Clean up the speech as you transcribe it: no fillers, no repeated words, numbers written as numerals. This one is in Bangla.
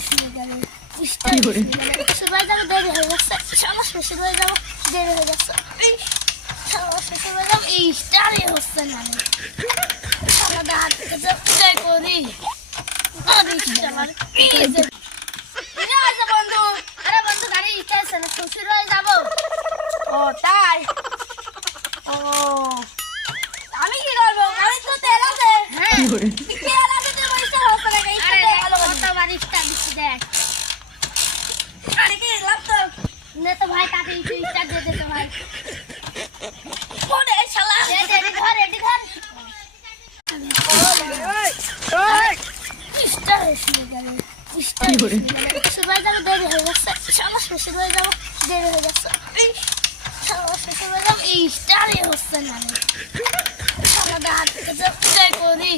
শুরু গেল শুরু হয়ে যাবে দেরি হয়ে যাচ্ছে সমস্যা শুরু হয়ে যাবো দেরি হয়ে যাচ্ছে সমস্যা শুরু হয়ে যাবো এই স্টারে হচ্ছে না আমাদের হাত থেকে জয় করি বন্ধু আরে বন্ধু গাড়ি স্টার না শুরু হয়ে যাবো ও তাই ও আমি কি করবো গাড়ি তো তেল আছে হ্যাঁ তেল আছে তো বলতে হবে না এই তো ভালো কথা বাড়ি স্টার দিতে দেখ আরে কি লাভ তো নে তো ভাই তাকে স্টার দে দে তো ভাই ওরে শালা রেডি ধর ওই স্টার শুরু গেল স্টার শুরু হয়ে যাবে দেরি হয়ে যাচ্ছে সমস্যা শুরু হয়ে যাবো দেরি হয়ে যাচ্ছে সমস্যা শুরু হয়ে যাবো এই স্টারে হচ্ছে না আমাদের হাত থেকে জয় করি